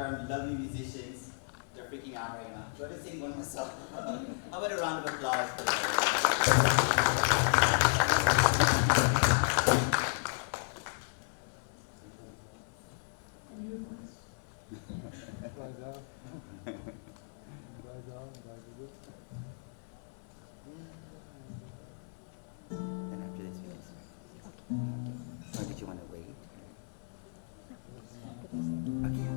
our lovely musicians. They're freaking out right now. Do you want to sing one more song? How about a round of applause for them? And after this, or did you want to wait? Okay.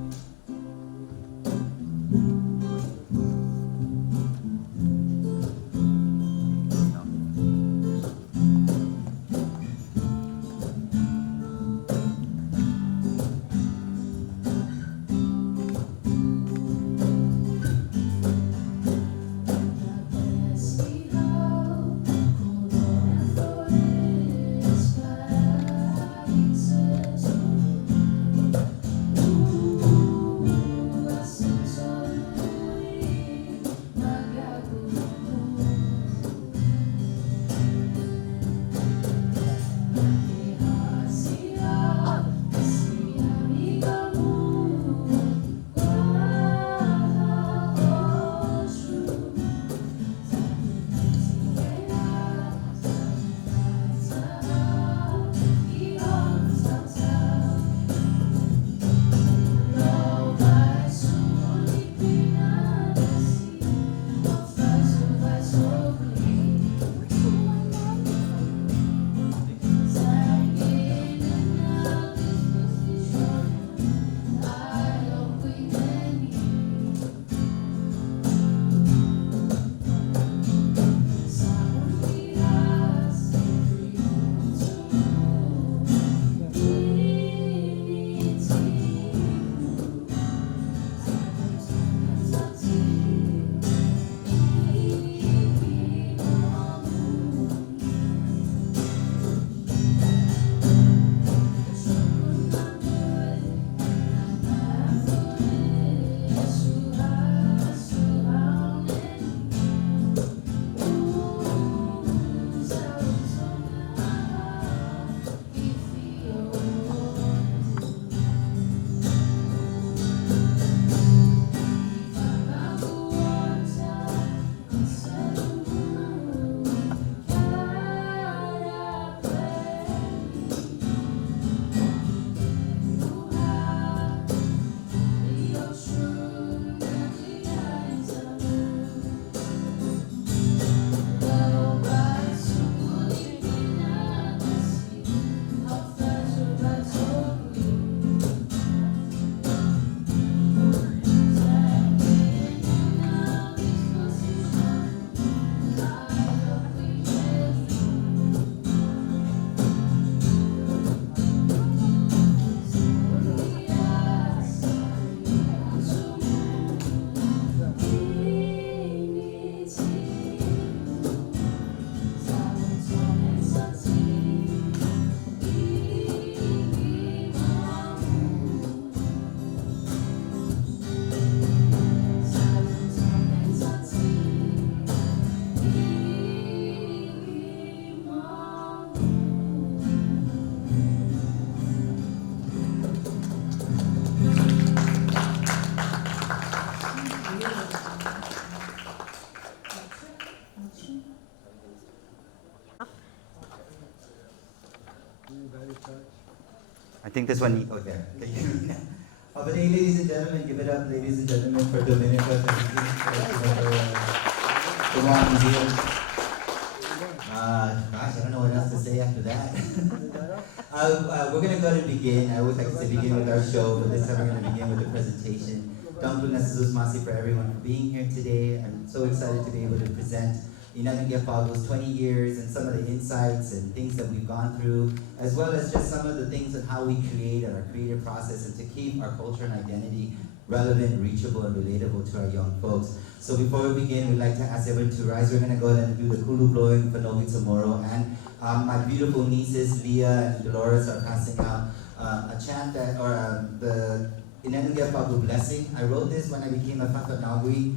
I think this one, oh there. But hey, ladies and gentlemen, give it up, ladies and gentlemen, for Dominica, the Guam Museum. Gosh, I don't know what else to say after that. We're going to go and begin. I always like to say begin with our show, but this time we're going to begin with the presentation. Thank you for everyone for being here today. I'm so excited to be able to present Pago's 20 years and some of the insights and things that we've gone through, as well as just some of the things and how we create and our creative process and to keep our culture and identity relevant, reachable, and relatable to our young folks. So before we begin, we'd like to ask everyone to rise. We're going to go ahead and do the kulu blowing for CHamoru, and my beautiful nieces, Leah and Dolores, are passing out a chant that, or the Pago blessing. I wrote this when I became a Fafanagui.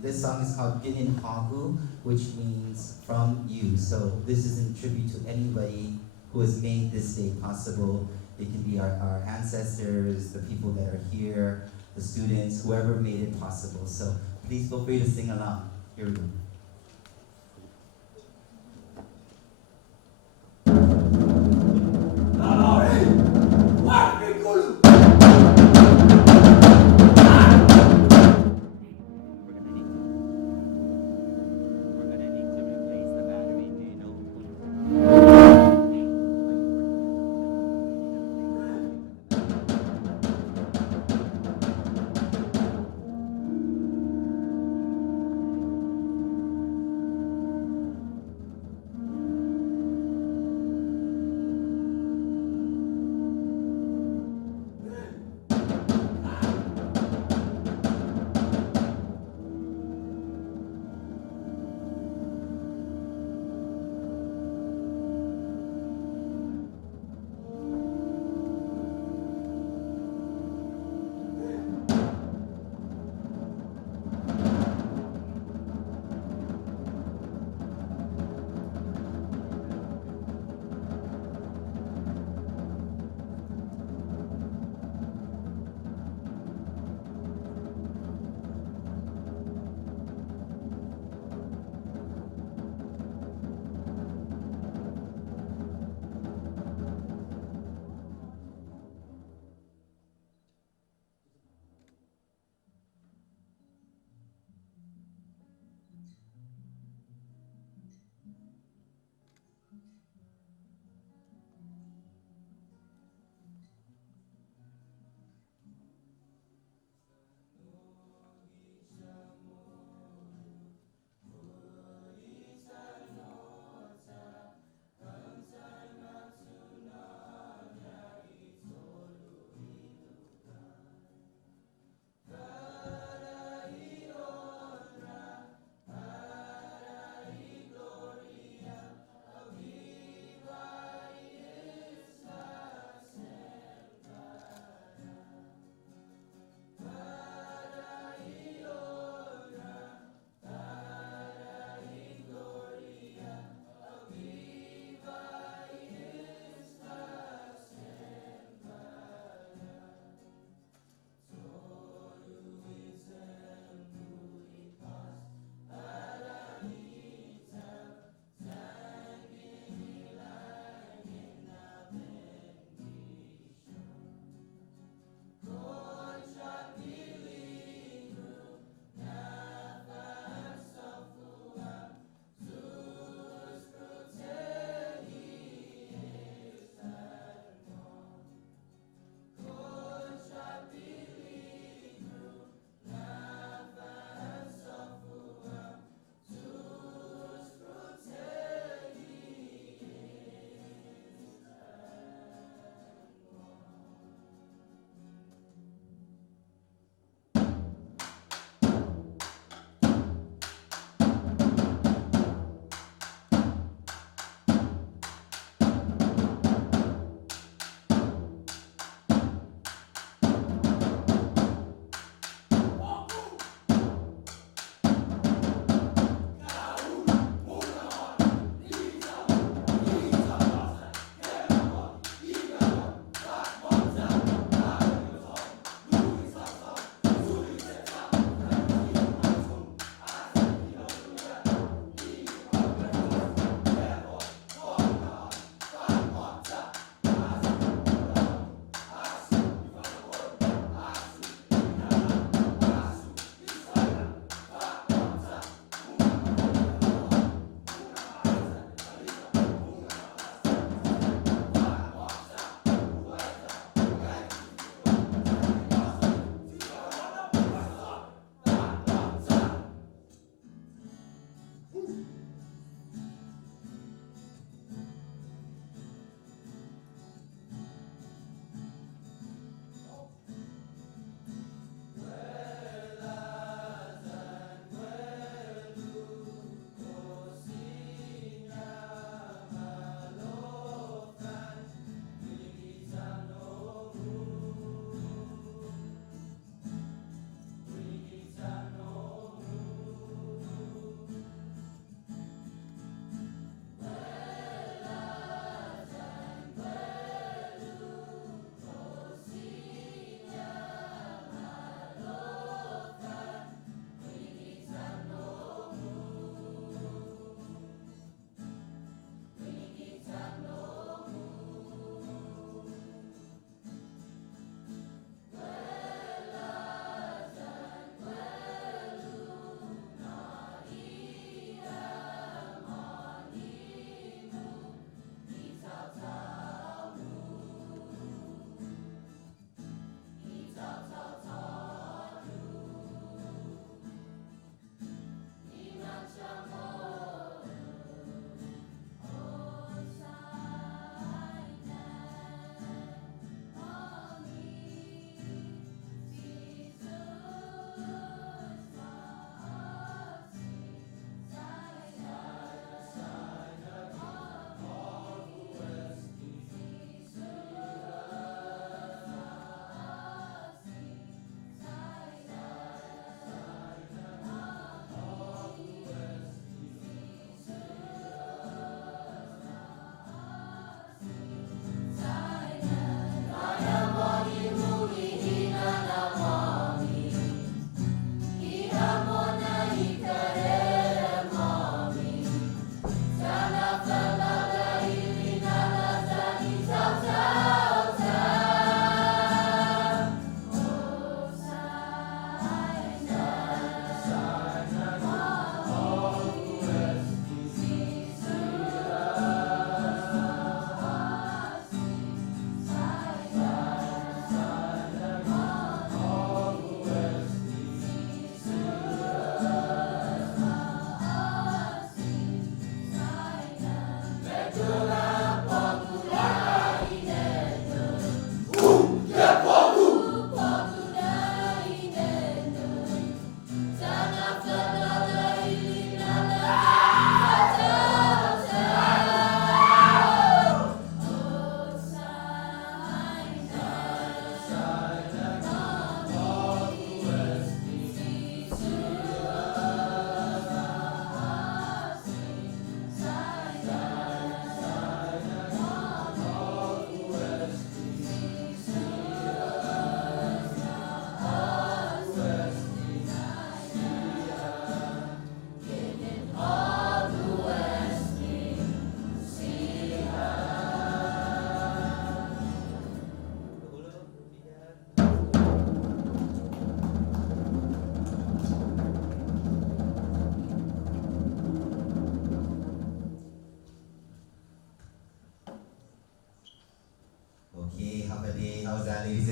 This song is called Ginin Hagu, which means from you. So this is in tribute to anybody who has made this day possible. It can be our ancestors, the people that are here, the students, whoever made it possible. So please feel free to sing along. Here we go.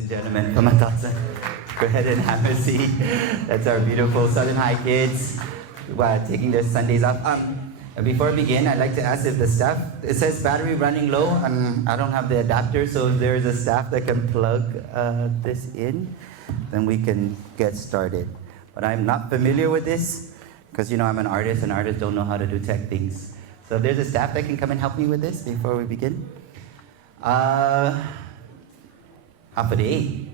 and gentlemen, Kamatasa, go ahead and have a seat. That's our beautiful Southern High kids taking their Sundays off. Before we begin, I'd like to ask if the staff, it says battery running low, and I don't have the adapter, so if there's a staff that can plug this in, then we can get started. But I'm not familiar with this, because I'm an artist, and artists don't know how to do tech things. So if there's a staff that can come and help me with this before we begin. Half a day.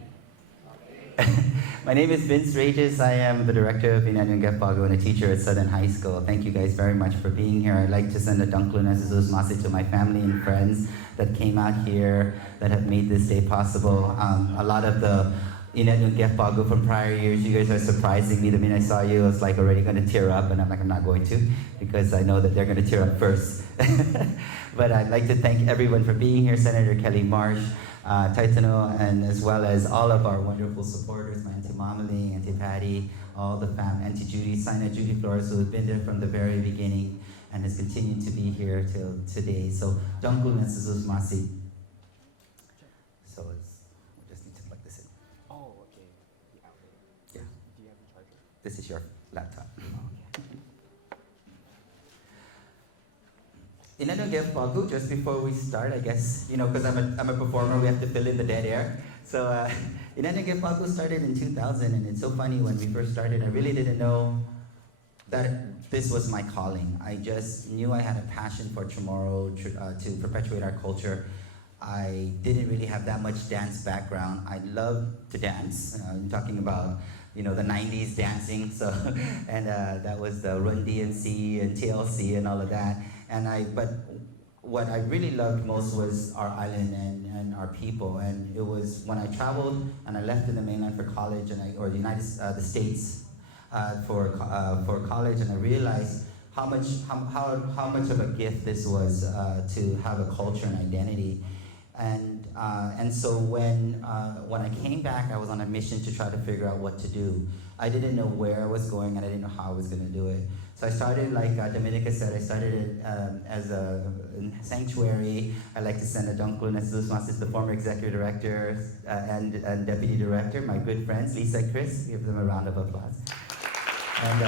My name is Vince Reyes. I am the director of Inanyang Gepago and a teacher at Southern High School. Thank you guys very much for being here. I'd like to send a danklo na masi to my family and friends that came out here that have made this day possible. A lot of the Inanyang Gepago from prior years, you guys are surprising me. The minute I saw you, I was like already going to tear up, and I'm like, I'm not going to, because I know that they're going to tear up first. But I'd like to thank everyone for being here, Senator Kelly Marsh, Taitano, and as well as all of our wonderful supporters, my Auntie Mamaling, Auntie Patty, all the family, Auntie Judy, Sina Judy Flores, who has been there from the very beginning and has continued to be here till today. So, Dongkul Nesuzus Masi. So, we just need to plug this in. Oh, okay. Yeah. Do you have a charger? This is your laptop. Inanyang Gepago, just before we start, I guess, because I'm a performer, we have to fill in the dead air. So Inanyang Gepago started in 2000, and it's so funny, when we first started, I really didn't know that this was my calling. I just knew I had a passion for CHamoru, to perpetuate our culture. I didn't really have that much dance background. I love to dance. I'm talking about the 90s dancing, so and that was the Run DMC and TLC and all of that. But what I really loved most was our island and our people. And it was when I traveled and I left in the mainland for college, the States for college, and I realized how much of a gift this was to have a culture and identity. And so when I came back, I was on a mission to try to figure out what to do. I didn't know where I was going, and I didn't know how I was going to do it. So I started, like Dominica said, I started as a sanctuary. I like to send a danklo na is the former executive director and deputy director, my good friends, Lisa and Chris. Give them a round of applause. And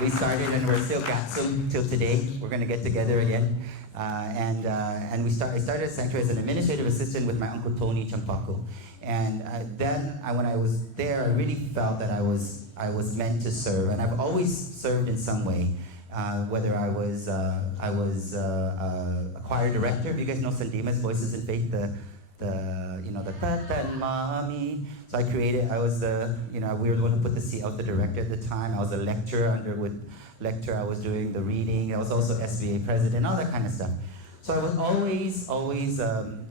we started, and we're still got till today. We're going to get together again. I started a sanctuary as an administrative assistant with my uncle Tony Champaco. And then when I was there, I really felt that I was meant to serve, and I've always served in some way. Whether I was a choir director. You guys know Sandima's Voices in Faith, the Tata and Mommy. So I was we were the one who put the C out, the director at the time. I was a lecturer I was doing the reading. I was also SBA president, all that kind of stuff. So I was always a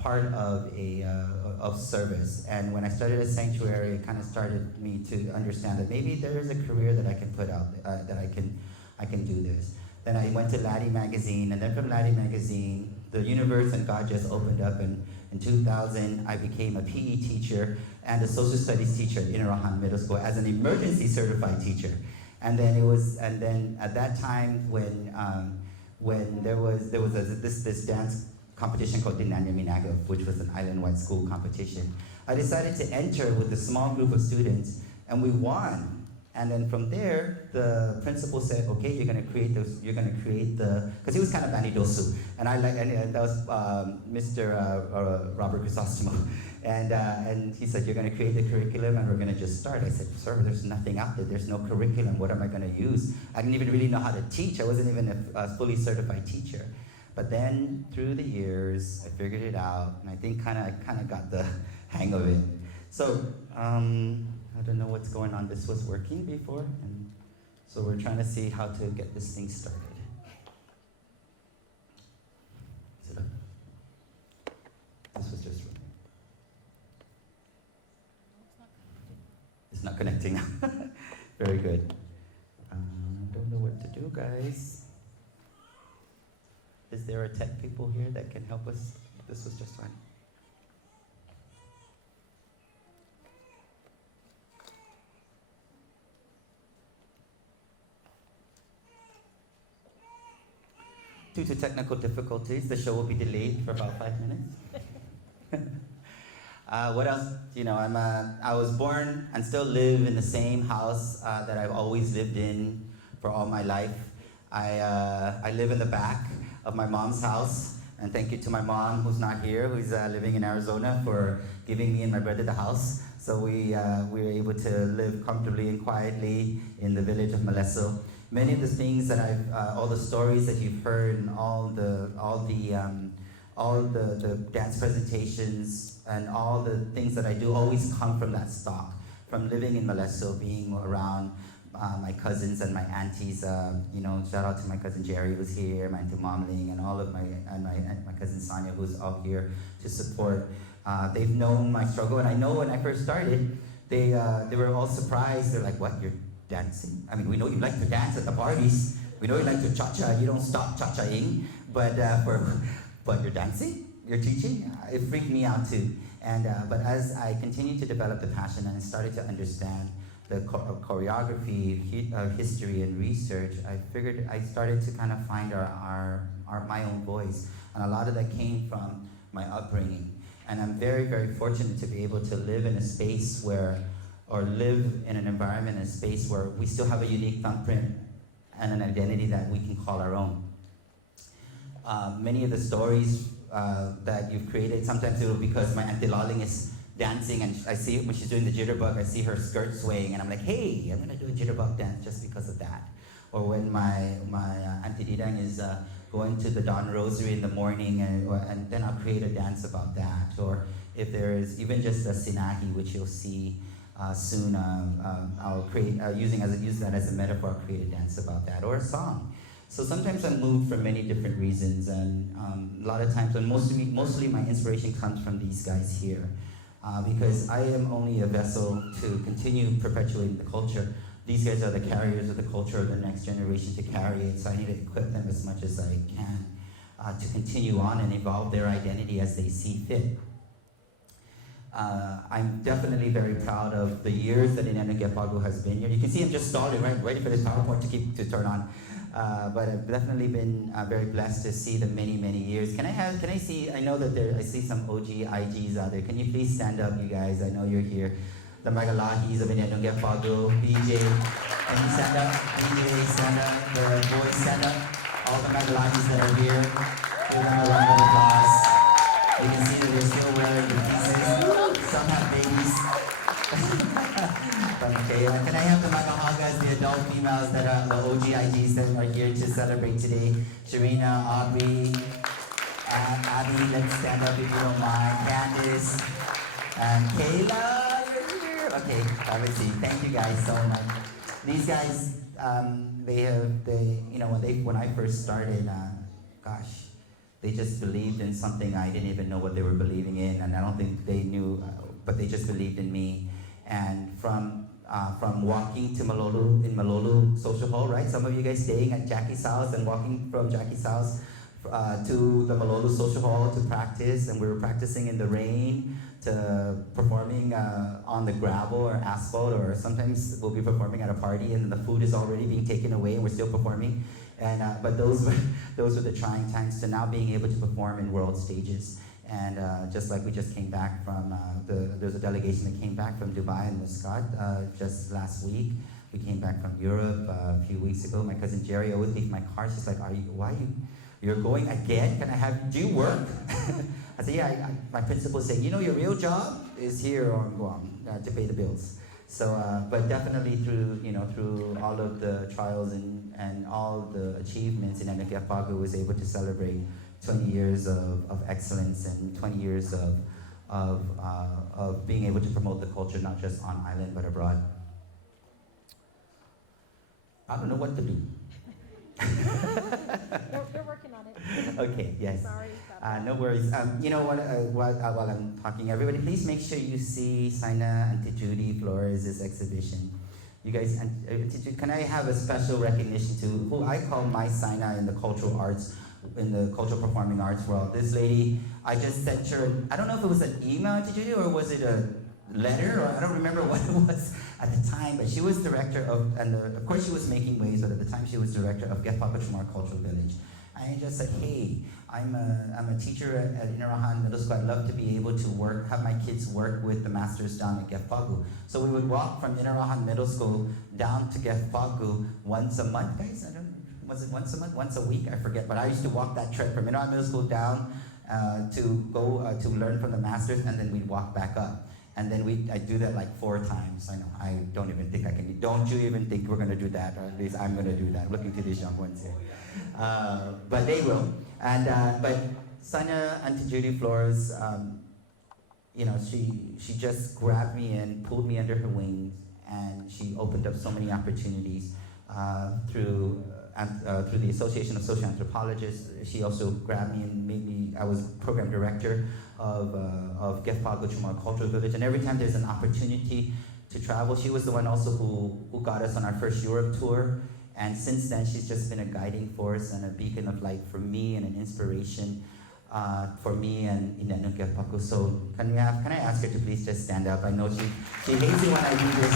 part of service. And when I started a sanctuary, it kind of started me to understand that maybe there is a career that I can put out, that I can do this. Then I went to Laddie Magazine, and then from Laddie Magazine, the universe and God just opened up, and in 2000, I became a PE teacher and a social studies teacher at Inarahan Middle School as an emergency certified teacher. And then at that time when there was this dance competition called Dinanya Minago, which was an island-wide school competition, I decided to enter with a small group of students, and we won. And then from there, the principal said, "Okay, you're going to create because he was kind of vanidoso, and that was Mr. Robert Crisostomo, and he said, "You're going to create the curriculum, and we're going to just start." I said, "Sir, there's nothing out there. There's no curriculum. What am I going to use? I didn't even really know how to teach. I wasn't even a fully certified teacher." But then through the years, I figured it out, and I think kind of got the hang of it. So. I don't know what's going on. This was working before, and so we're trying to see how to get this thing started. Is it up? This was just running. It's not connecting now. Very good. I don't know what to do, guys. Is there a tech people here that can help us? This was just fine. due to technical difficulties, the show will be delayed for about 5 minutes. What else? I was born and still live in the same house that I've always lived in for all my life. I live in the back of my mom's house, and thank you to my mom who's not here, who's living in Arizona, for giving me and my brother the house. So we were able to live comfortably and quietly in the village of Malesso. Many of the things that all the stories that you've heard, and all the dance presentations and all the things that I do always come from that stock, from living in Malesso, being around my cousins and my aunties. Shout out to my cousin Jerry who's here, my auntie Momling, and all of my cousin Sonia who's out here to support. They've known my struggle, and I know when I first started, they were all surprised. They're like, "What? You're dancing? I mean, we know you like to dance at the parties. We know you like to cha-cha. You don't stop cha-chaing, but you're dancing? You're teaching?" It freaked me out too. But as I continued to develop the passion and I started to understand the choreography, history, and research, I started to kind of find my own voice, and a lot of that came from my upbringing. And I'm very, very fortunate to be able to live in a space live in an environment, a space where we still have a unique thumbprint and an identity that we can call our own. Many of the stories that you've created, sometimes it will be because my Auntie Loling is dancing, and I see when she's doing the jitterbug, I see her skirt swaying, and I'm like, "Hey, I'm gonna do a jitterbug dance just because of that." Or when my Auntie Didang is going to the Dawn Rosary in the morning, and then I'll create a dance about that. Or if there is even just a sinahi, which you'll see soon, I'll use that as a metaphor. I'll create a dance about that, or a song. So sometimes I'm moved for many different reasons, and a lot of times, and mostly my inspiration comes from these guys here, because I am only a vessel to continue perpetuating the culture. These guys are the carriers of the culture of the next generation to carry it, so I need to equip them as much as I can to continue on and evolve their identity as they see fit. I'm definitely very proud of the years that Inenu Gepagu has been here. You can see I'm just stalling, right, waiting for this PowerPoint to turn on. But I've definitely been very blessed to see the many, many years. Can I see, I know that I see some OG IGs out there. Can you please stand up, you guys? I know you're here. The Magalahis of Inenu Gepagu, BJ, can you stand up? BJ, stand up. The boys, stand up. All the Magalahis that are here, give them a round of applause. You can see that they're still wearing the pieces. Some have babies. Okay, can I have the Magahagas, the adult females that are the OGIGs that are here to celebrate today? Sharina, Aubrey, Abby, let's stand up if you don't mind. Candice, and Kayla, you're here. Okay, obviously, thank you guys so much. These guys, when I first started, they just believed in something I didn't even know what they were believing in, and I don't think they knew, but they just believed in me. And from walking to Malolo Social Hall, right? Some of you guys staying at Jackie's house and walking from Jackie's house to the Malolo Social Hall to practice, and we were practicing in the rain, to performing on the gravel or asphalt, or sometimes we'll be performing at a party and the food is already being taken away and we're still performing. And but those were the trying times, to now being able to perform in world stages. And just like we just came back from, there's a delegation that came back from Dubai and Muscat just last week. We came back from Europe a few weeks ago. My cousin Jerry always leaves my car. She's like, you're going again? Do you work? I said, yeah, my principal is saying, your real job is here on Guam to pay the bills. So, but definitely through all of the trials and all the achievements in Gepagu was able to celebrate 20 years of excellence and 20 years of being able to promote the culture, not just on island, but abroad. I don't know what to do. We're working on it. Okay, yes. Sorry. No worries. While I'm talking, everybody, please make sure you see Saina and Judy Flores' exhibition. You guys, can I have a special recognition to who I call my Saina in the cultural arts, in the cultural performing arts world. This lady, I just sent her, I don't know if it was an email to Judy or was it a letter, or I don't remember what it was at the time, but she was director of, of course she was making waves, but at the time she was director of Gepagu Cultural Village. I just said, hey, I'm a teacher at Inarahan Middle School. I'd love to be able to have my kids work with the masters down at Gefpagu. So we would walk from Inarahan Middle School down to Gefpagu once a month, guys. Was it once a month? Once a week? I forget. But I used to walk that trek from Inarahan Middle School down to go to learn from the masters, and then we'd walk back up. And then I do that like 4 times. I know, I don't even think I can. Don't you even think we're going to do that, or at least I'm going to do that. Looking to these young ones here. But they will. And but Sonia, Auntie Judy Flores, she just grabbed me and pulled me under her wings, and she opened up so many opportunities through the Association of Social Anthropologists. She also grabbed me and made me. I was program director of Gefpagu Chamorro Cultural Village, and every time there's an opportunity to travel, she was the one also who got us on our first Europe tour. And since then, she's just been a guiding force and a beacon of light for me and an inspiration for me and Inanung Gefpagu. So can I ask her to please just stand up? I know she hates it when I do this.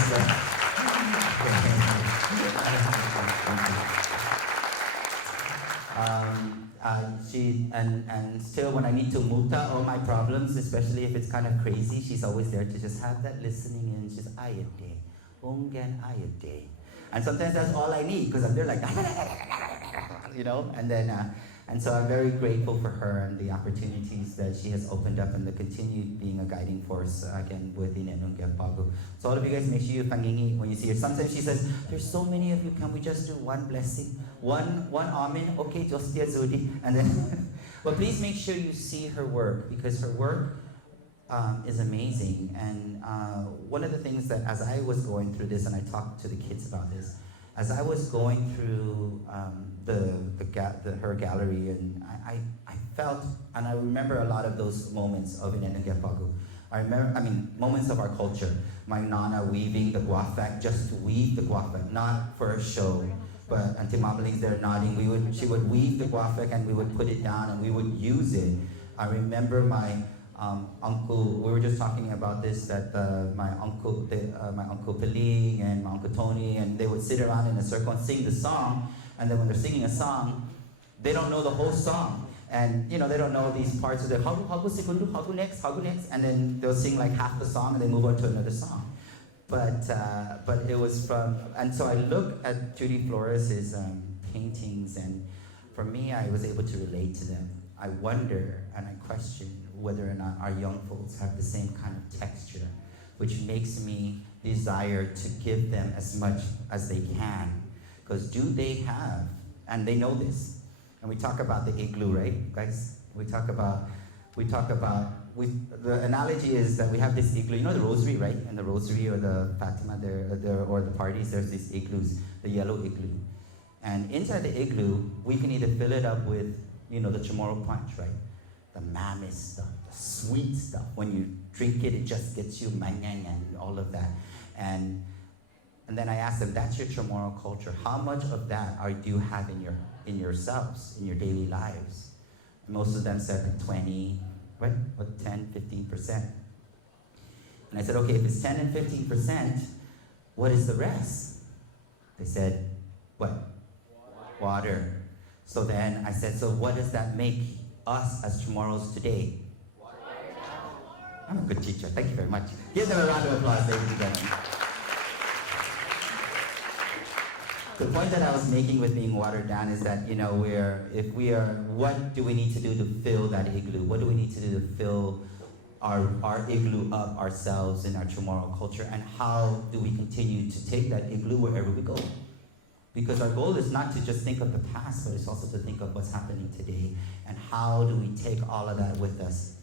And still when I need to muta all my problems, especially if it's kind of crazy, she's always there to just have that listening in. She's ayate, ungan ayate. And sometimes that's all I need, because I'm there like, and so I'm very grateful for her and the opportunities that she has opened up and the continued being a guiding force again within Inanung Gefpagu. So all of you guys, make sure you pangingi when you see her. Sometimes she says, there's so many of you, can we just do one blessing? One amen? Okay, just dear Zodi. And then, but please make sure you see her work, because her work is amazing. And one of the things that as I was going through this, and I talked to the kids about this, as I was going through her gallery, and I felt, and I remember a lot of those moments of Inanung Gefpagu. Moments of our culture. My nana weaving the guafak, just to weave the guafak, not for a show. But Auntie Mamaling's there nodding. She would weave the guafak and we would put it down and we would use it. I remember my uncle. We were just talking about this, that my uncle Peling and my uncle Tony, and they would sit around in a circle and sing the song. And then when they're singing a song, they don't know the whole song. And they don't know these parts of the hagu next, and then they'll sing like half the song and then move on to another song. But it was from, and so I look at Judy Flores' paintings, and for me, I was able to relate to them. I wonder and I question whether or not our young folks have the same kind of texture, which makes me desire to give them as much as they can. Because do they have, and they know this, and we talk about the igloo, right, guys? The analogy is that we have this igloo, the rosary, right? And the rosary or the Fatima or the parties, there's these igloos, the yellow igloo. And inside the igloo, we can either fill it up with, the Chamorro punch, right? The mammoth stuff, the sweet stuff. When you drink it, it just gets you manyang and all of that. And then I asked them, that's your Chamorro culture. How much of that do you have in yourselves, in your daily lives? And most of them said like 20, right? What, 10, 15%. And I said, okay, if it's 10 and 15%, what is the rest? They said, what? Water. So then I said, so what does that make us as Chamorros today? I'm a good teacher. Thank you very much. Give them a round of applause, ladies and gentlemen. The point that I was making with being watered down is that, what do we need to do to fill that igloo? What do we need to do to fill our igloo up ourselves in our Chamorro culture? And how do we continue to take that igloo wherever we go? Because our goal is not to just think of the past, but it's also to think of what's happening today. And how do we take all of that with us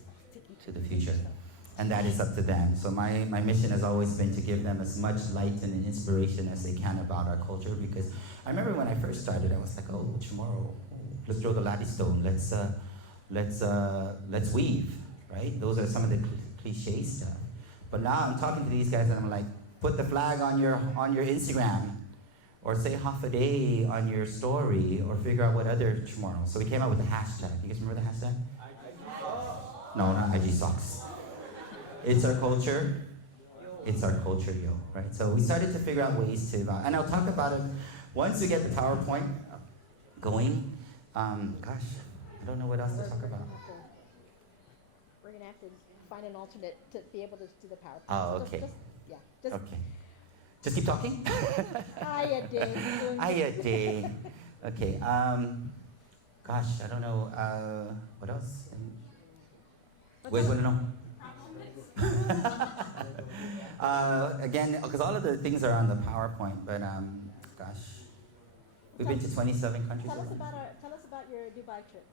to the future? And that is up to them. So my mission has always been to give them as much light and inspiration as they can about our culture. Because I remember when I first started, I was like, oh, Chamorro, let's throw the latte stone. Let's weave, right? Those are some of the cliche stuff. But now I'm talking to these guys and I'm like, put the flag on your Instagram, or say half a day on your story, or figure out what other Chamorro. So we came out with the hashtag. You guys remember the hashtag? No, not IG socks. It's our culture. It's our culture, yo, right? So we started to figure out ways to, and I'll talk about it once we get the PowerPoint going. Gosh, I don't know what else to talk about. We're gonna have to find an alternate to be able to do the PowerPoint. Oh, So okay. Just Okay. Just keep talking? hiya, Dave. Hiya, Day. Okay. Gosh, I don't know. What else? Wait, want to know? Again, because all of the things are on the PowerPoint, but gosh, we've been to 27 countries. Tell us about your Dubai trip.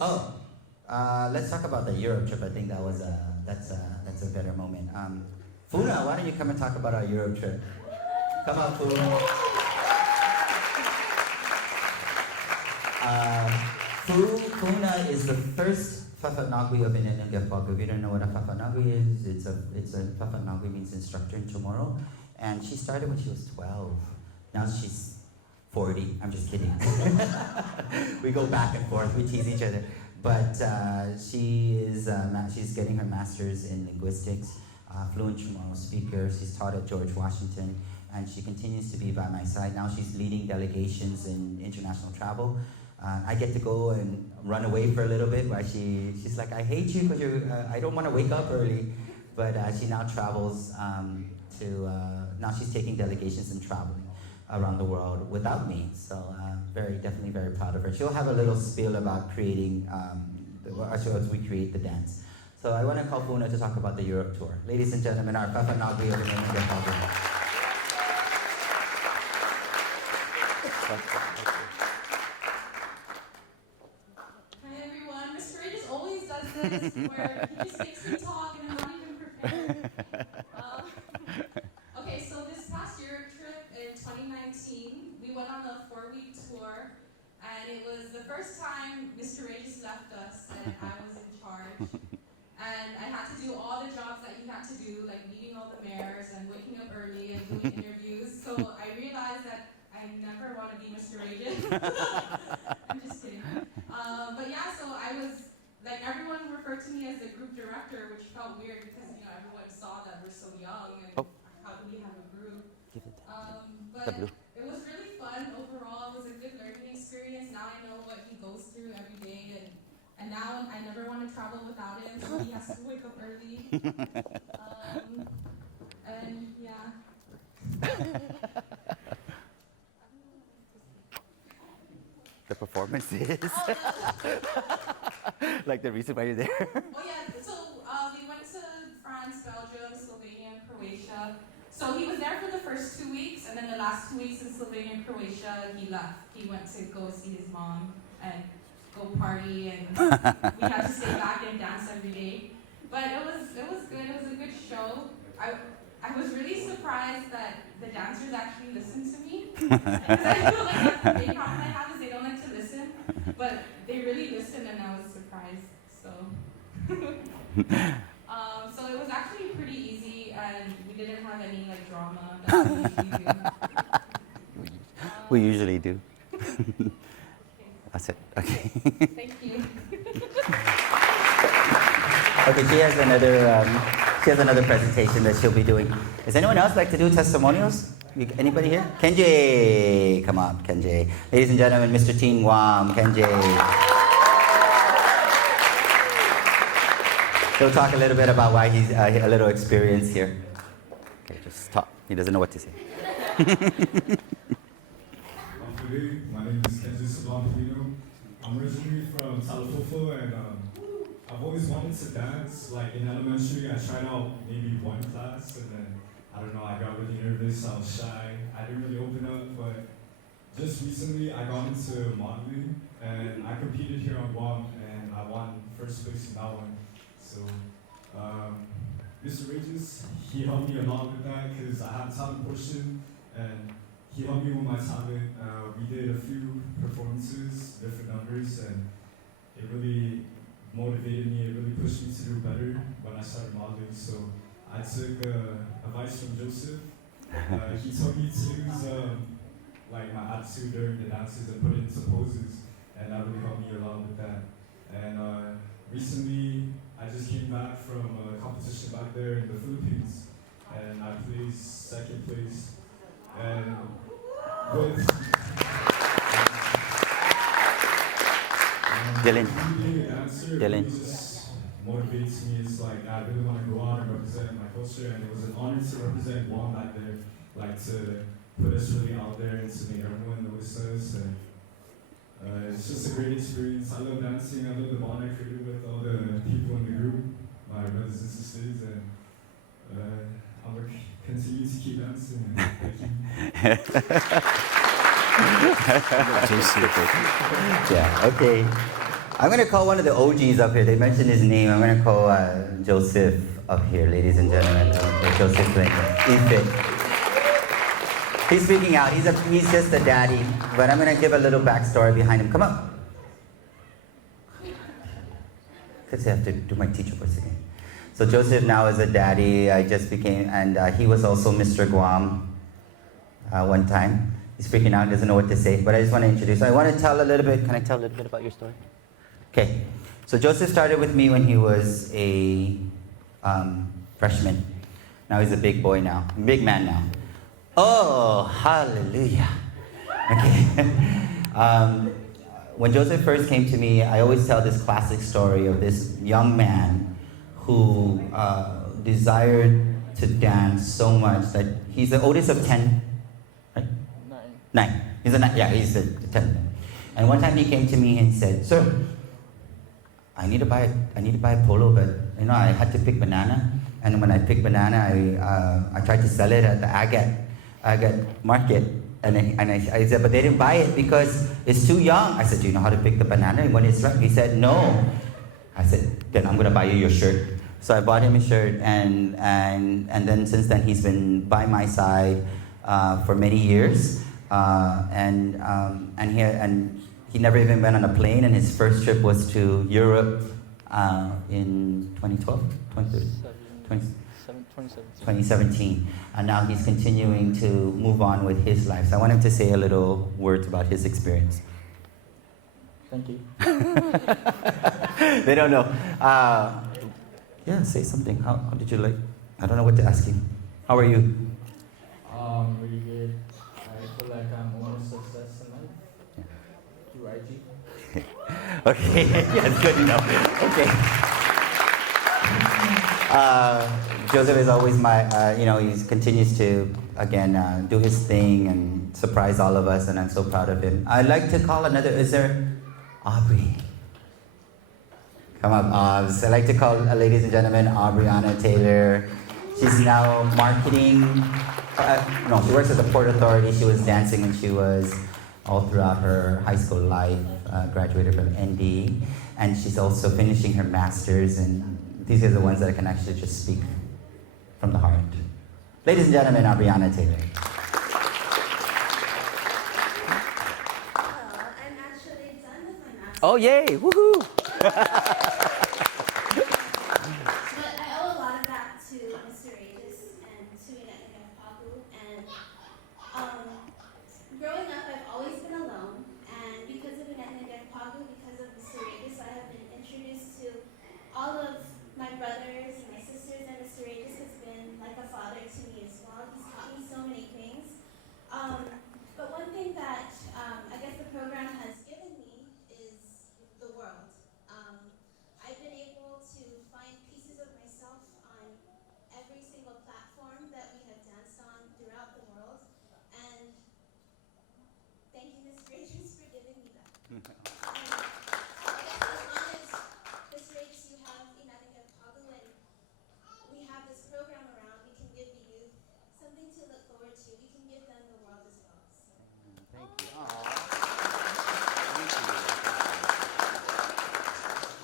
Oh, let's talk about the Europe trip. I think that's a better moment. Funa, why don't you come and talk about our Europe trip? Come on, Funa. Funa is the first Fafanagui of Inanungapog. If you don't know what a Fafanagui is, it's a Fafanagui means instructor in Chamorro. And she started when she was 12. Now she's 40. I'm just kidding. We go back and forth. We tease each other. But she's getting her master's in linguistics, fluent Chamorro speaker. She's taught at George Washington, and she continues to be by my side. Now she's leading delegations in international travel. I get to go and run away for a little bit while she's like, I hate you because I don't want to wake up early. But she now travels now she's taking delegations and traveling around the world without me. So definitely very proud of her. She'll have a little spiel about creating, as we create the dance. So I want to call Funa to talk about the Europe tour. Ladies and gentlemen, our Fafanagui of the where he just makes me talk and I'm not even prepared. Okay, so this past Europe trip in 2019, we went on a 4-week tour, and it was the first time Mr. Reyes left us and I was in charge. And I had to do all the jobs that he had to do, like meeting all the mayors and waking up early and doing interviews. So I realized that I never want to be Mr. Reyes. I'm just kidding. But yeah, so I was, like, everyone referred to me as the group director, which felt weird because, everyone saw that we're so young and how do we have a group? But it was really fun overall. It was a good learning experience. Now I know what he goes through every day, and now I never want to travel without him, so he has to wake up early. And yeah. The performance is like the reason why you're there. Oh yeah, so we went to France, Belgium, Slovenia, and Croatia. So he was there for the first 2 weeks, and then the last 2 weeks in Slovenia and Croatia, he left. He went to go see his mom and go party, and we had to stay back and dance every day. But it was good. It was a good show. I was really surprised that the dancers actually listened to me. Because I feel like that's the big problem I have is they don't like to listen. But they really listened, and I was surprised. So, so it was actually pretty easy, and we didn't have any drama that we usually do. We usually do. That's it. Okay. Thank you. Okay, she has another presentation that she'll be doing. Does anyone else like to do testimonials? Anybody here? Kenji, come on, Kenji. Ladies and gentlemen, Mr. Teen Guam, Kenji. He'll talk a little bit about why he's a little experienced here. Okay, just talk. He doesn't know what to say. My name is Kenji Sablon. I'm originally from Talafofo, and I've always wanted to dance. Like in elementary, I tried out maybe one class, and then I don't know, I got really nervous, I was shy, I didn't really open up, but just recently I got into modeling, and I competed here on Guam, and I won first place in that one. So, Mr. Reyes, he helped me a lot with that, because I had a talent portion, and he helped me with my talent. We did a few performances, different numbers, and it really motivated me, it really pushed me to do better when I started modeling. So I took advice from Joseph. He told me to use my attitude during the dances and put it into poses, and that really helped me a lot with that. And recently, I just came back from a competition back there in the Philippines, and I placed second place. And with Dylan. Being a dancer Dylan. really just motivates me. It's like I really want to go out and represent my culture, and it was an honor to represent Guam back there, like to put us really out there and to make everyone notice us. And it's just a great experience. I love dancing. I love the bond I created with all the people in the group, my brothers and sisters, and I will continue to keep dancing. Thank you. Yeah, okay. I'm going to call one of the OGs up here. They mentioned his name. I'm going to call Joseph up here, ladies and gentlemen. Okay, Joseph Lincoln. He's speaking out. He's just a daddy. But I'm going to give a little backstory behind him. Come up. Because I have to do my teacher voice again. So Joseph now is a daddy. I just became, and he was also Mr. Guam one time. He's freaking out, doesn't know what to say, but I just want to introduce. I want to tell a little bit. Can I tell a little bit about your story? Okay. So Joseph started with me when he was a freshman. Now he's a big boy now, big man now. Oh, hallelujah. Okay. When Joseph first came to me, I always tell this classic story of this young man who desired to dance so much that he's the oldest of 10, right? 9. He's a 9. Yeah, he's the 10th. And one time he came to me and said, "Sir, I need to buy a polo, but I had to pick banana. And when I picked banana, I tried to sell it at the agate market. And I said, but they didn't buy it because it's too young." I said, "Do you know how to pick the banana when it's ripe?" He said, "No." I said, "Then I'm gonna buy you your shirt." So I bought him a shirt, and then since then he's been by my side for many years, and he never even went on a plane. And his first trip was to Europe in 2012, 2017, and now he's continuing to move on with his life. So I want him to say a little words about his experience. Thank you. They don't know. Yeah, say something. How did you like? I don't know what to ask you. How are you? Really good. I feel like I'm almost success in life. Yeah. Through IG. Okay, yes, good enough. Okay. Joseph is always he continues to, again, do his thing and surprise all of us, and I'm so proud of him. I'd like to call is there Aubrey? Come up, Obs. I'd like to call, ladies and gentlemen, Aubriana Taylor. She's now marketing. She works at the Port Authority. She was dancing when she was all throughout her high school life, graduated from ND, and she's also finishing her master's, and these are the ones that can actually just speak from the heart. Ladies and gentlemen, Aubriana Taylor. I'm actually done with my master's. Oh, yay! Woohoo! But I owe a lot of that to Mr. Reyes and to Inetnagan Pagu. And growing up, I've always been alone. And because of Inetnagan Pagu, because of Mr. Reyes, I have been introduced to all of my brothers and my sisters. And Mr. Reyes has been like a father to me as well. He's taught me so many things. But one thing that I guess the program has given me is the world. I've been able to find pieces of myself on every single platform that we have danced on throughout the world. And thank you, Ms. Reyes, for giving me that. And I guess as long as Ms. Reyes, you have Inetnagan Pagu and we have this program around, we can give the youth something to look forward to. We can give them the world as well. So. Thank you.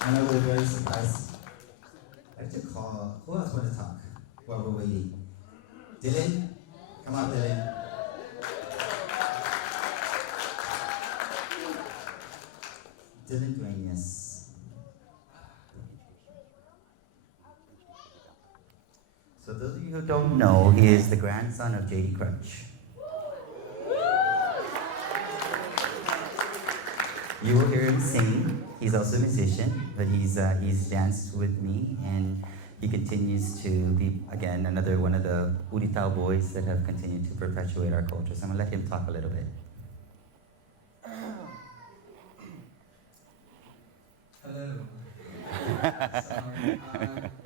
I know we're very surprised. I'd like to call, who else want to talk while we're waiting? Dylan? Come on, Dylan. Dylan Duenas. So those of you who don't know, he is the grandson of J.D. Crutch. You will hear him sing. He's also a musician, but he's danced with me, and he continues to be, again, another one of the Uritao boys that have continued to perpetuate our culture. So I'm going to let him talk a little bit. Hello. Sorry,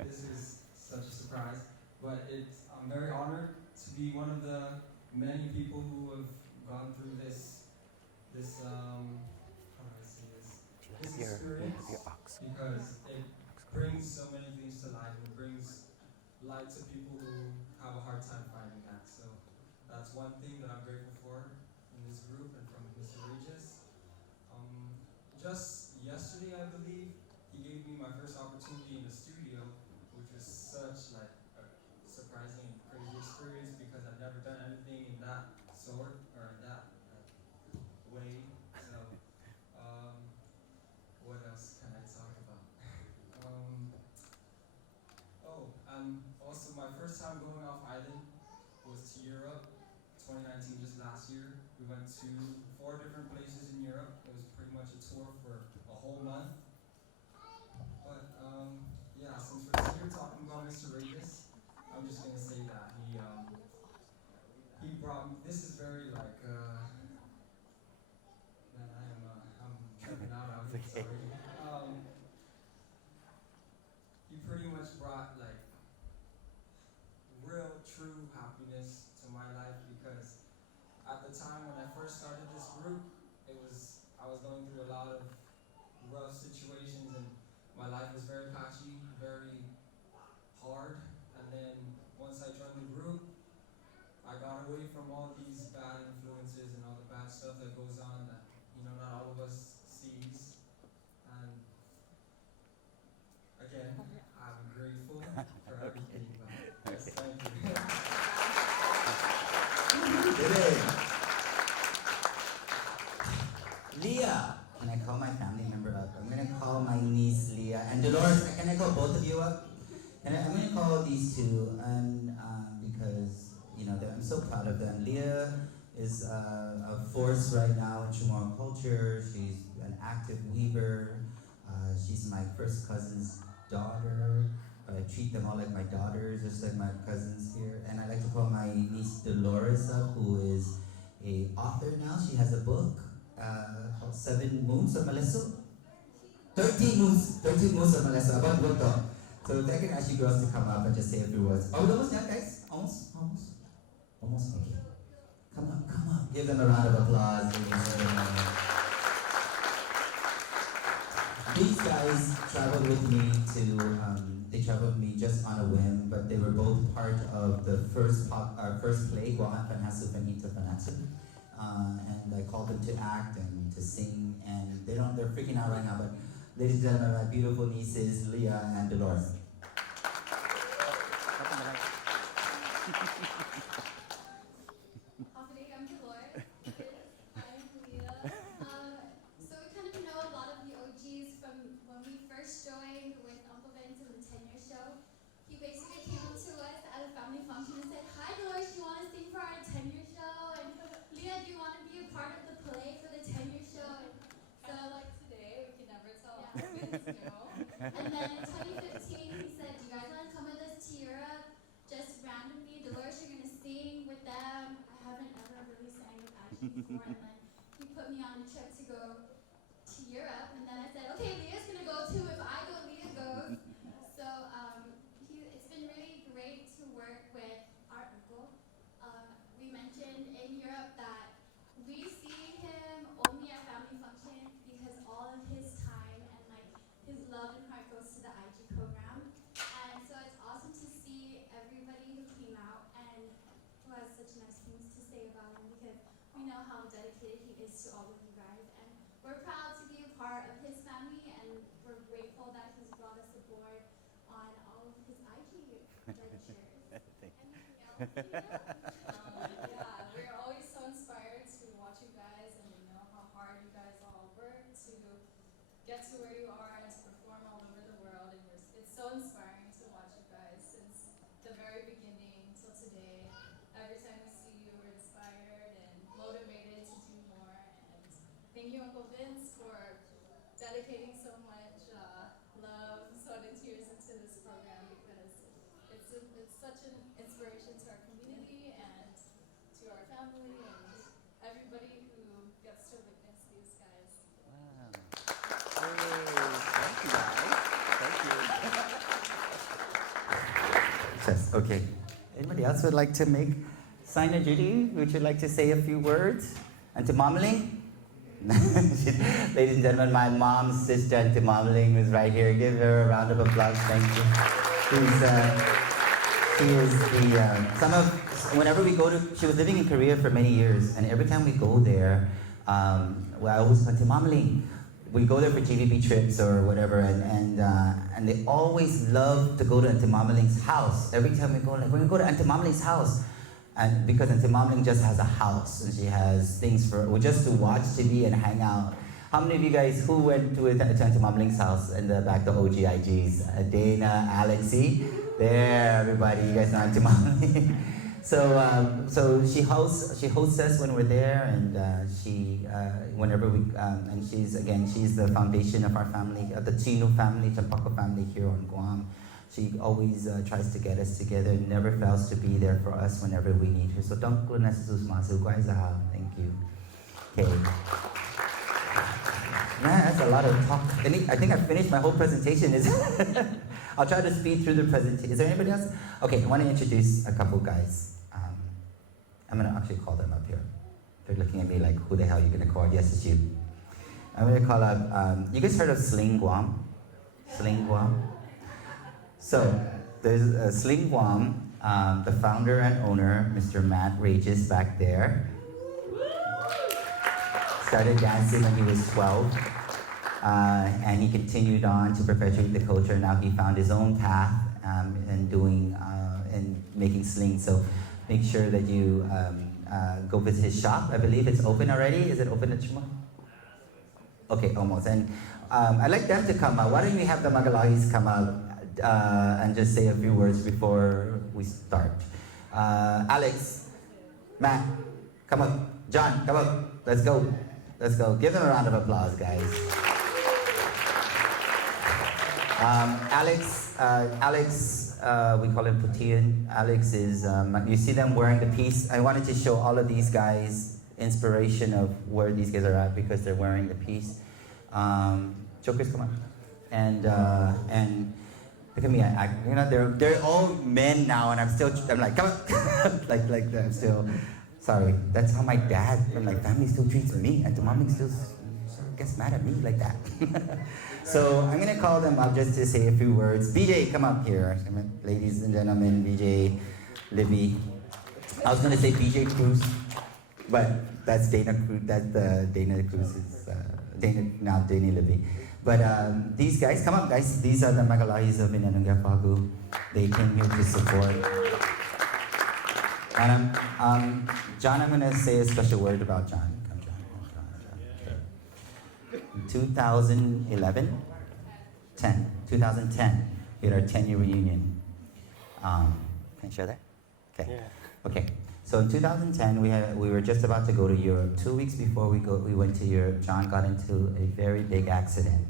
this is such a surprise, but I'm very honored to be one of the many people who have gone through this how do I say this experience, because it brings so many things to light, and it brings light to people who have a hard time finding that. So that's one thing that I'm grateful for in this group and from Mr. Regis. Just yesterday, I believe, he gave me my first opportunity in the studio, which was such like a surprising and crazy experience because I've never done anything in that sort or in that way. So, what else can I talk about? Also my first time going off island was to Europe, 2019, just last year. We went to 4 different places in Europe. It was pretty much a tour for a whole month. But yeah, since we're here talking about Mr. Reyes, I'm just gonna say that he brought me. This is very like man, I'm tripping out here. Sorry. He pretty much brought like real, true happiness to my life because at the time when I first started this group, I was going through a lot of rough situations and my life was very patchy, very hard. And then once I joined the group, I got away from all these bad influences and all the bad stuff that goes on that not all of us sees. And again, I'm grateful for everything. Yes, thank you. Leah, can I call my family member up? I'm gonna call my niece Leah and Dolores. Can I call both of you up? And I'm gonna call these two, and because I'm so proud of them. Leah is a force right now in CHamoru culture. She's an active weaver. She's my first cousin's daughter. I treat them all like my daughters, just like my cousins here. And I like to call my niece Dolores up, who is a author now. She has a book called 7 Moons of Malesso. 13 Moons of Malesso. About what though? So if I can ask you girls to come up and just say a few words. Are we almost done, guys? Almost? Okay. Come on. Give them a round of applause. These guys traveled with me they traveled with me just on a whim, but they were both part of the first play, Guam and HITA. And I called them to act and to sing, and they're freaking out right now, but ladies and gentlemen, my beautiful nieces, Leah and Dolores. I'm Dolores. I'm Leah. So we kind of know a lot of the OGs from when we first joined with Uncle Vince and the 10-year show. He basically came up to us at a family function and said, "Hi Dolores, do you want to sing for our 10-year show? And Leah, do you want to be a part of the play for the 10-year show?" And so like today, we can never tell Vince no. And then in 2015, he said, "Do you guys want to come with us to Europe?" Just randomly, Dolores, you're going to sing with them. I haven't ever really sang with Ashley before. And then he put me on a trip to go to Europe. And then I said, "Okay, Leah's going to go too. If I go, Leah goes." So it's been really great to work with our uncle. We mentioned in Europe that we see him only at family functions because all of his time and like his love and heart goes to the IG program. And so it's awesome to see everybody who came out and who has such nice things to say about him because we know how dedicated he is to all of you guys. And we're proud to be a part of his family, and we're grateful that he's brought us aboard on all of his IG ventures. Anything else? Yeah, we're always so inspired to watch you guys, and we know how hard you guys all work to get to where you are and to perform all over the world. And it's so inspiring to watch you guys since the very beginning till today. Every time we see you, we're inspired and motivated to do more. And thank you, Uncle Vince, for dedicating so much love, sweat, and tears into this program because it's such an inspiration to our community and to our family and everybody who gets to witness these guys. Wow. Hey. Okay. Anybody else would like to make sign of duty? Would you like to say a few words? Auntie Momling? Ladies and gentlemen, my mom's sister, Auntie Momling, is right here. Give her a round of applause. Thank you. She is whenever we go to, she was living in Korea for many years, and every time we go there, well, I always Auntie Momling. We go there for GVB trips or whatever, and they always love to go to Auntie Mamaling's house. Every time we go, like, we're gonna go to Auntie Mamaling's house. And because Auntie Mamaling just has a house, and she has things just to watch TV and hang out. How many of you guys, who went to Auntie Mamaling's house in the back, the OGIGs? Dana, Alexi, there, everybody, you guys know Auntie Mamaling. So she hosts us when we're there, and whenever we, and she's the foundation of our family, the Chino family, Champaco family here on Guam. She always tries to get us together and never fails to be there for us whenever we need her. So thank you. Okay. Man, that's a lot of talk. I think I finished my whole presentation. I'll try to speed through the presentation. Is there anybody else? Okay, I want to introduce a couple guys. I'm going to actually call them up here. They're looking at me like, who the hell are you going to call? Yes, it's you. I'm going to call up, you guys heard of Sling Guam? Sling Guam? So, there's Sling Guam, the founder and owner, Mr. Matt Reyes back there. Started dancing when he was 12, and he continued on to perpetuate the culture. Now he found his own path in making slings. So make sure that you go visit his shop. I believe it's open already. Is it open at CHamoru? Okay, almost. And I'd like them to come out. Why don't we have the Magalahis come out and just say a few words before we start. Alex, Matt, come up. John, come up. Let's go. Let's go. Give them a round of applause, guys. Alex, we call him Putian. Alex is, you see them wearing the piece. I wanted to show all of these guys inspiration of where these guys are at because they're wearing the piece. Jokers, come on. And look at me, they're all men now, and I'm like, come on, like I'm still, sorry. That's how my dad and my family still treats me, and the mommy still gets mad at me like that. So I'm gonna call them up just to say a few words. BJ, come up here, ladies and gentlemen. BJ, Libby. I was gonna say BJ Cruz, but that's Dana Cruz. That's Dana Cruz's Dana Libby. But these guys, come up, guys. These are the Magalahis of Inanunga Pagu. They came here to support. And John, I'm gonna say a special word about John. Come, John. Okay. In 2010, we had our 10-year reunion. Can I share that? Okay. Yeah. Okay. So in 2010, we were just about to go to Europe. 2 weeks before we went to Europe, John got into a very big accident.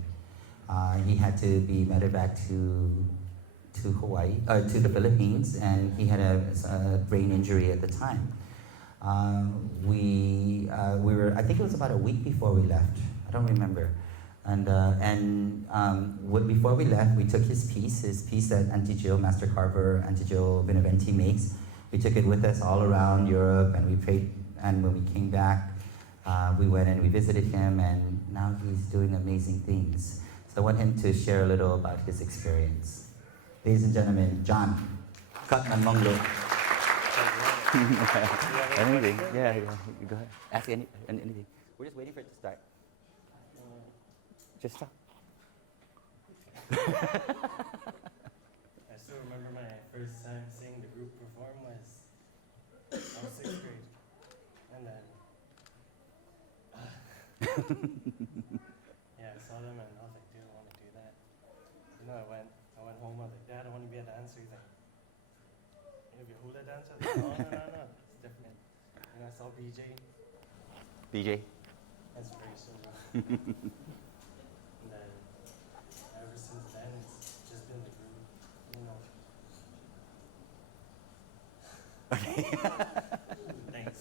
He had to be medevac to Hawaii, to the Philippines, and he had a brain injury at the time. We were, I think it was about a week before we left. I don't remember. Before we left, we took his piece that Auntie Jill, Master Carver, Auntie Jill Beneventi makes. We took it with us all around Europe, and we prayed. And when we came back, we went and we visited him, and now he's doing amazing things. So I want him to share a little about his experience. Ladies and gentlemen, John, Katman Monglo. Anything? Yeah, go ahead. Ask anything. We're just waiting for it to start. Just stop. I still remember my first time seeing the group perform was I was 6th grade, and then yeah, I saw them and I was like, dude, I want to do that. I went home. I was like, Dad, I want to be a dancer. He's like, you'll be a hula dancer? I was like, no, it's different. And I saw BJ. Inspiration. And then ever since then, it's just been the group, Okay. Thanks.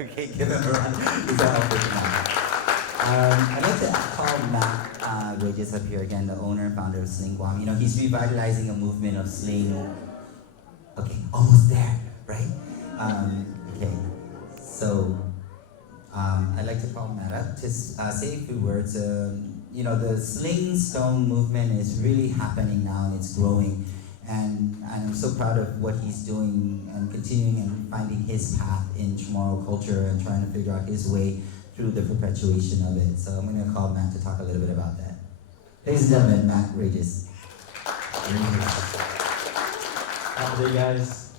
Okay, give him a round. He's all over now. I'd like to call Matt Reyes up here again, the owner and founder of Sling Guam. He's revitalizing a movement of sling. Okay. almost there, right? Okay, so I'd like to call Matt up to say a few words. You know, the Sling Stone movement is really happening now and it's growing. And I'm so proud of what he's doing and continuing and finding his path in CHamoru culture and trying to figure out his way through the perpetuation of it. So I'm going to call Matt to talk a little bit about that. Ladies and gentlemen, Matt Reyes. Happy day, guys.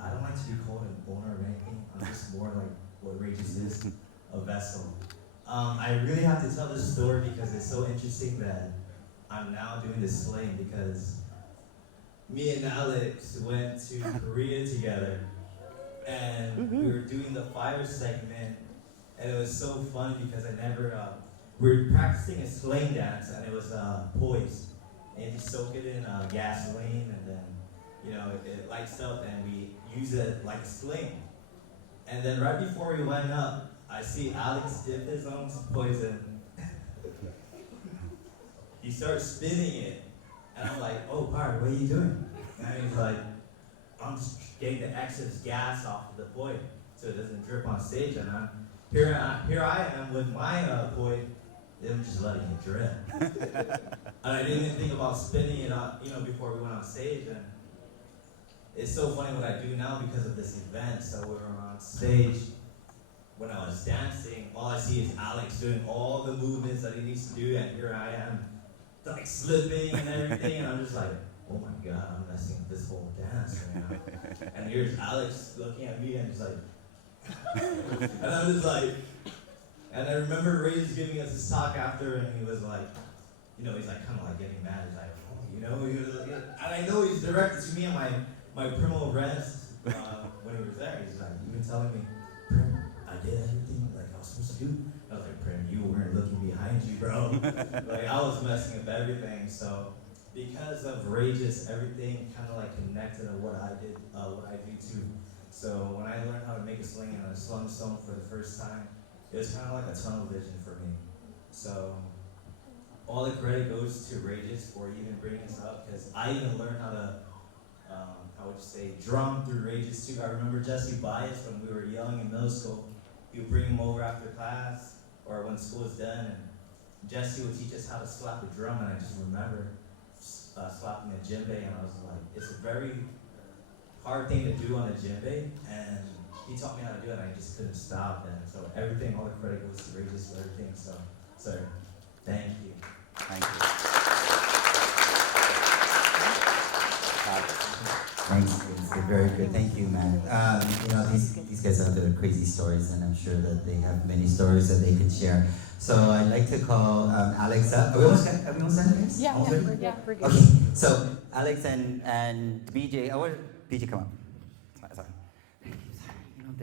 I don't like to be called an owner or anything. I'm just more like what Reyes is, a vessel. I really have to tell this story because it's so interesting that I'm now doing this slaying because me and Alex went to Korea together and we were doing the fire segment and it was so fun because we were practicing a sling dance and it was poised. And you soak it in gasoline and then, you know, it lights up and we use it like a sling. And then right before we went up, I see Alex dip his own poison. He starts spinning it. And I'm like, oh, Bart, what are you doing? And he's like, I'm just getting the excess gas off of the poi so it doesn't drip on stage. And here I am with my poi, I'm just letting it drip. And I didn't even think about spinning it up, you know, before we went on stage. And it's so funny what I do now because of this event. So we were on stage. When I was dancing, all I see is Alex doing all the movements that he needs to do, and here I am, like slipping and everything, and I'm just like, oh my God, I'm messing with this whole dance right now. And here's Alex looking at me and just like, and I'm just like, and I remember Reyes giving us this talk after, and he was like, you know, he's like kind of like getting mad. He's like, oh, you know, he was like, and I know he's directed to me and my primal rest when he was there. He's like, you've been telling me, Prim, I did everything like I was supposed to do. I was like, Prim, you weren't looking behind you, bro. Like I was messing up everything. So because of Reyes, everything kind of like connected to what I did, what I do too. So when I learned how to make a sling and a slung stone for the first time, it was kind of like a tunnel vision for me. So all the credit goes to Reyes for even bringing us up, because I even learned how to, how would you say, drum through Reyes too. I remember Jesse Bias when we were young in middle school. He would bring him over after class or when school was done, and Jesse would teach us how to slap a drum, and I just remember slapping a djembe, and I was like, it's a very hard thing to do on a djembe, and he taught me how to do it, and I just couldn't stop. And so everything, all the credit goes to Reyes for everything. So, sir, thank you. Thank you. Thanks, it's very good. Thank you, man. You know, these guys have the crazy stories, and I'm sure that they have many stories that they could share. So I'd like to call Alex up. Are we almost done, guys? Yeah, Almost ready? we're good. Okay, so Alex and BJ, BJ come up.